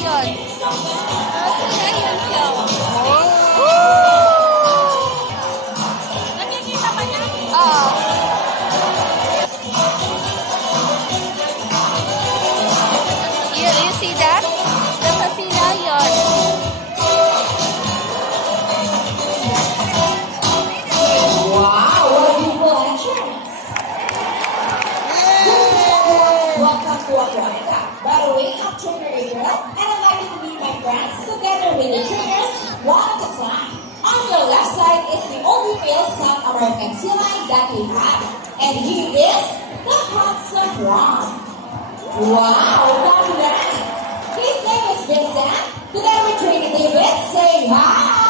yun. Sila yun siya. Nakikita pa niya? Oo. You see that? Nasa sila yun. Wow, what a beautiful entrance. Welcome to Aquatica. By the way, I'm Trainer April, and I'd like you to meet my friends together with the trainers one at a time. On your left side is the only male South American sea lion that we have, and he is the handsome Ron. Wow, congrats! His name is Vincent. Together with Trainer David, say hi!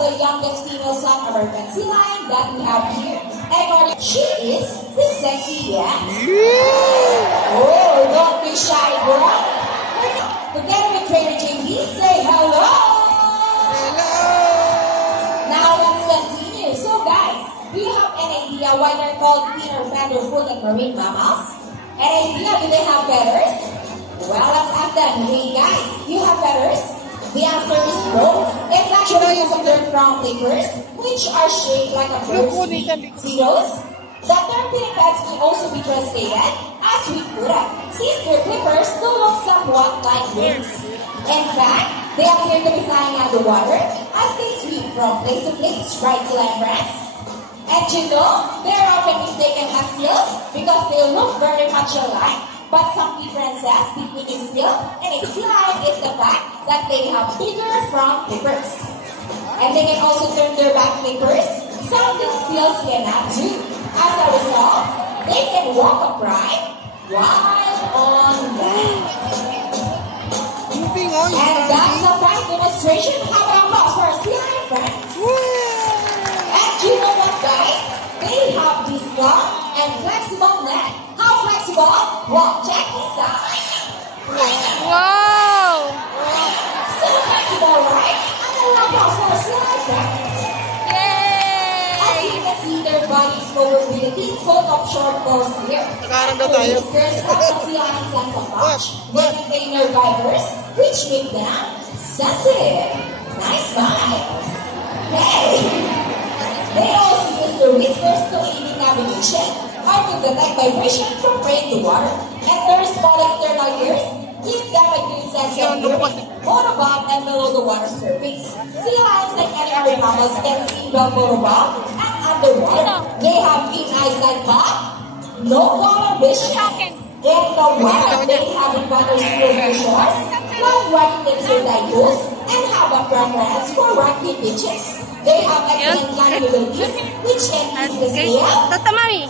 The youngest female South American sea lion that we have here. And she is the sexy dance. Oh, don't be shy, girl. Together with Trainer JB, say hello. Hello. Now let's continue. So guys, do you have an idea why they're called feeder, feather, foot, and marine mammals? An idea? Do they have feathers? Well, let's ask them. Hey guys, you have feathers? The answer is no. It's actually used of their crown clippers, which are shaped like a bird's beak. See those? The term pinnipeds may also be translated as sweet-footed, since their clippers do look somewhat like wings. In fact, they appear to be flying underwater as they sweep from place to place, right to land friends? And you know, they're often mistaken as seals because they look very much alike. But some differences between a seal and a sea lion is the fact that they have bigger front flippers. And they can also turn their back flippers, something seals cannot do. As a result, they can walk upright while on land. And that's a fine demonstration. How about applause for our sea lion friends? And you know what, guys? They have this long and flexible neck. How flexible? Well, check this out. Wow! So flexible, right? And a round of applause for our sea lion friends. Yay! As you can see, their bodies mobility coat of short course here. There's also sea lion sense of touch. They contain nerve fibers, which make them sensitive. Nice smile. Hey! They also use their whiskers to aid in navigation or to detect vibration from rain to water. And their small external ears give them a good sense of hearing, both above and below the water surface. Sea lions, like any other mammals, can see well both above and underwater. They have keen eyesight, but no color vision. In the water, they have advantage close to shores, love rocky things with diamonds, and have a preference for rocky beaches. They have excellent land abilities, which can ease the scale. Tata Mami.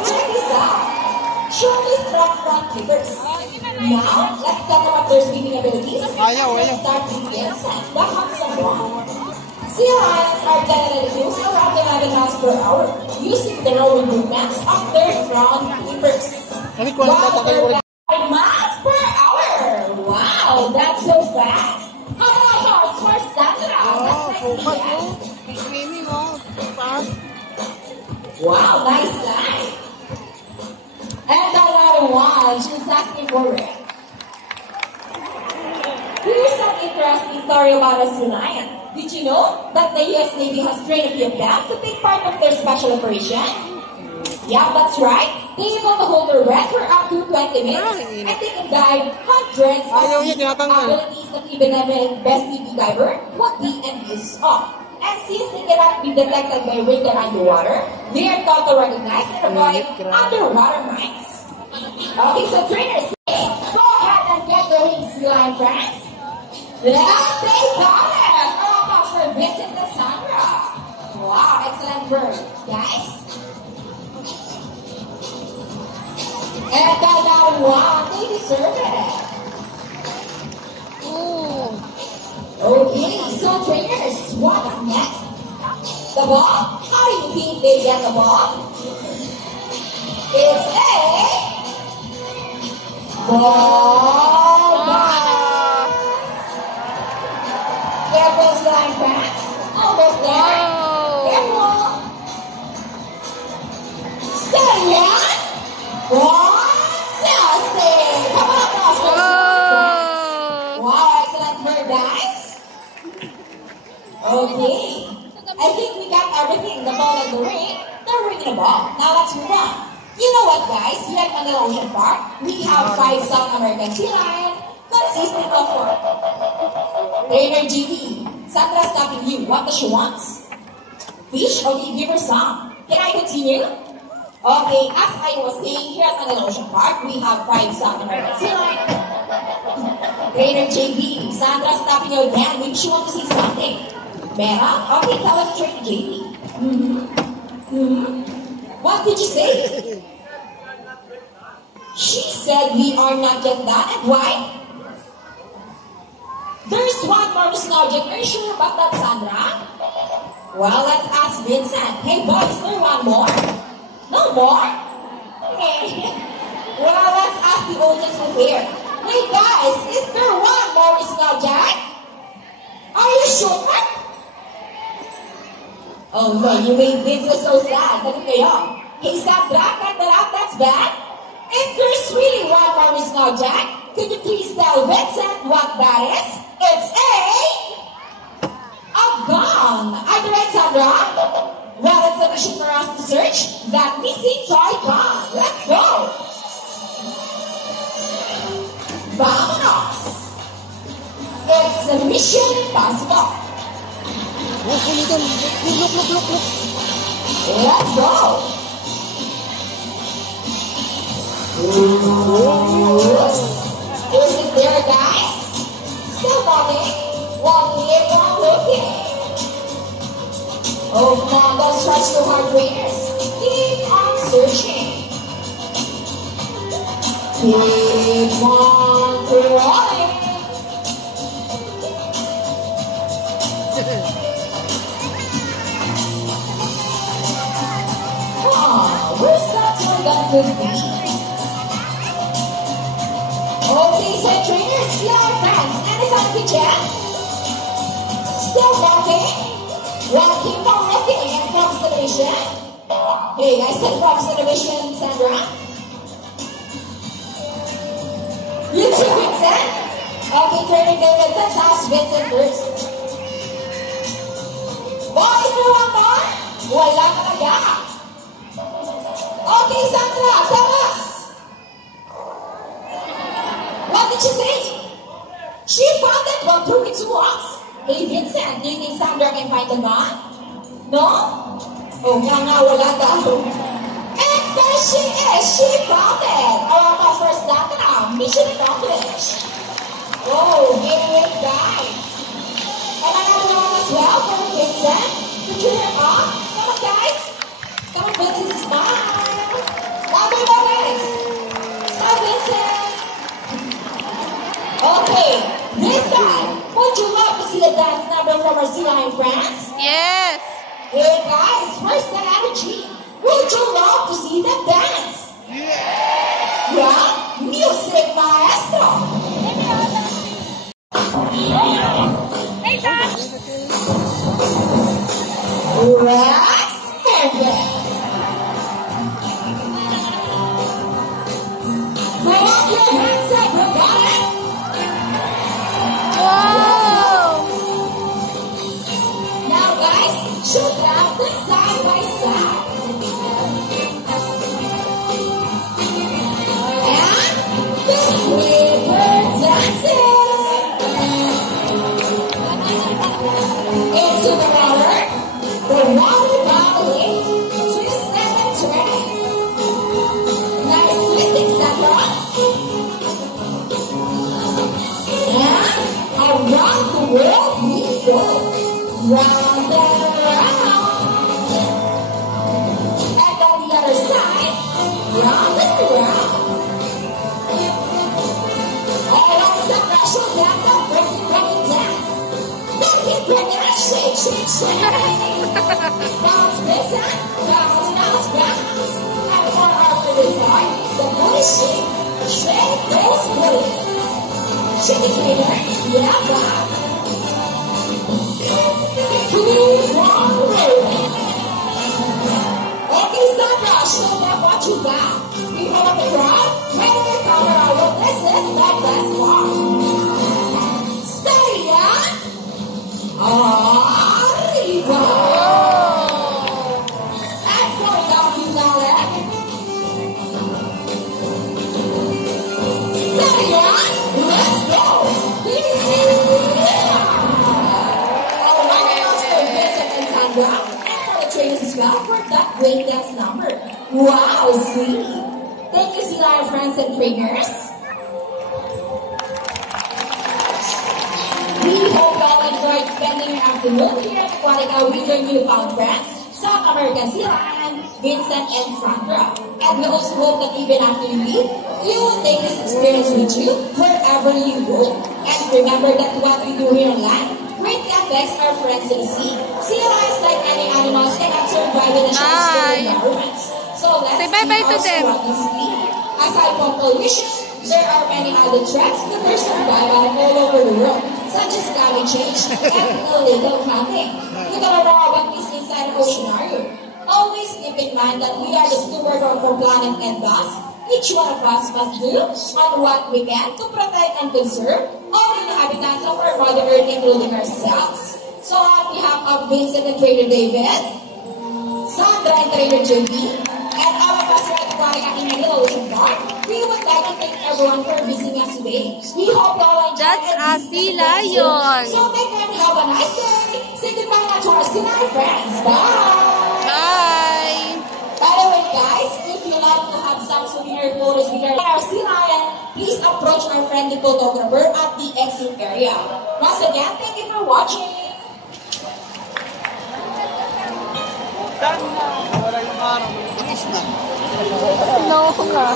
Check this out. Surely strong front flippers. Now, let's talk about their swimming abilities. Let's start with Vincent, the handsome one. Sea lions are generally cruise around 11 miles per hour, using the rowing movements of their front flippers. Wow, 5 miles per hour! Wow, that's so fast! How about for Sandra? Wow, nice guy. And another one, she's asking for it. Here's an interesting story about a sea lion. Did you know that the US Navy has trained a few of them to take part of their special operation? Yeah, that's right. They're able to hold their breath for up to 20 minutes, and they can dive hundreds of feet, abilities that even the best TV diver would be envious of. And since they cannot be detected by radar underwater, they are taught to recognize and avoid underwater mines. Okay, so trainers, go ahead and get the wings, sea lion friends. Let's take power! For Vincent and Sandra. Wow, excellent work, guys. And that one, they deserve it. Ooh. Okay, so trainers, what's next? The ball? How do you think they get the ball? It's a ball box. Careful, slime fast. Almost there. Careful. Stay in a ball. Now let's move on. You know what, guys? Here at Manila Ocean Park, we have 5 South American sea lion consisting of 4. Trainer GD, Sandra's stopping you. What does she want? Fish? Okay, give her some. Can I continue? Okay, as I was saying, here at Manila Ocean Park, we have 5 South American sea lion. Trainer JB, Sandra's stopping you again. Maybe she wants to say something. Mera? Okay, tell us, Trainer JB. What did you say? She said we are not yet done. And why? There's one more nostalgic. Are you sure about that, Sandra? Well, let's ask Vincent. Hey, boys, is there one more? No more? Well, let's ask the oldest one here. Hey, guys, is there one more nostalgic? Are you sure? Oh no, you made Vincent so sad. Hey, Sandra, cut that out. That's bad. If there's really one more nostalgic, could you please tell Vincent what that is? It's a gun. Are you right, Sandra? Well, it's a mission for us to search that missing toy gun. Let's go. Vámonos. It's a mission impossible. Look. Let's go. Is it there, guys? Still morning. One looking. Oh, come on, don't stretch too hard, trainers. Keep on searching. Keep on crawling. Where's that one that could be? Okay, so trainers, see our fans. And it's on kitchen. Still walking. Walking from looking and from celebration. Hey, I said from celebration, Sandra. You too, Vincent. Okay, turning David, let's ask Vincent first. Boys, there one more? Wala talaga. Okay, Sandra, tell us. What did she say? She found it. Well, prove it to us. Hey, Vincent, do you think Sandra can find the gun? No? Oh, nga, wala daw. And there she is. She found it. Our first Sandra. Mission accomplished. Oh, hey, guys. And another one as well for Vincent. To cheer her up. Come on, guys. Come on, Vincent, smile. One more, guys. Smile, Vincent. Okay, this time, would you love to see a dance number from our sea lion friends? Yes. Hey guys, where's that energy? Would you love to see them dance? Yeah? Music maestro! Hey, Dad. Let's move it! Put up your hands up, everybody! Wow. Now guys, check out the side by side. And the river dancing. Into the water bubbling, twist and turning. Nice twisting, Sandra. And around the world we go, round and round. And on the other side, round and round. All right, Sandra, show them the breaking dance. Break it, shake, shake, shake. Bounce, listen, bounce, bounce, bounce. And for our little boy, the booty shake those booties. Shake it later, yeah, back. Keep on rolling. Okay, Sandra, show them what you got. People of the crowd, ready to cover our witnesses like this one. Steady, yeah? Arriba! And for the dance number. Wow, sweet. Thank you, Sea Lion friends and trainers. We hope you all enjoyed spending your afternoon here at Aquatica with your newfound friends, South American Sea Lion, Vincent and Sandra. And we also hope that even after you leave, you will take this experience with you wherever you go. And remember that what we do here on land greatly affects our friends in the sea. Sea lions, like any animals, cannot survive in a short environments. So let's say bye-bye to them. Aside from pollution, there are many other threats to their survival all over the world, such as climate change and illegal fishing. You gotta know about this inside the oceanarium. Always keep in mind that we are the steward of our planet and thus, each one of us must do on what we can to protect and conserve all the inhabitants of our Mother Earth, including ourselves. So on behalf of Vincent and Trader David, Sandra and Trader JB, and all of us here at Aquatica in Manila Ocean Park, we would like to thank everyone for visiting us today. We hope you all enjoyed. That's a sea lion. So take care and have a nice day. Say goodbye now to our sea lion friends. Bye. Bye. By the way, guys, if you like to have some souvenir photos with our sea lion, please approach our friendly photographer at the exit area. Once again, thank you for watching. No nga.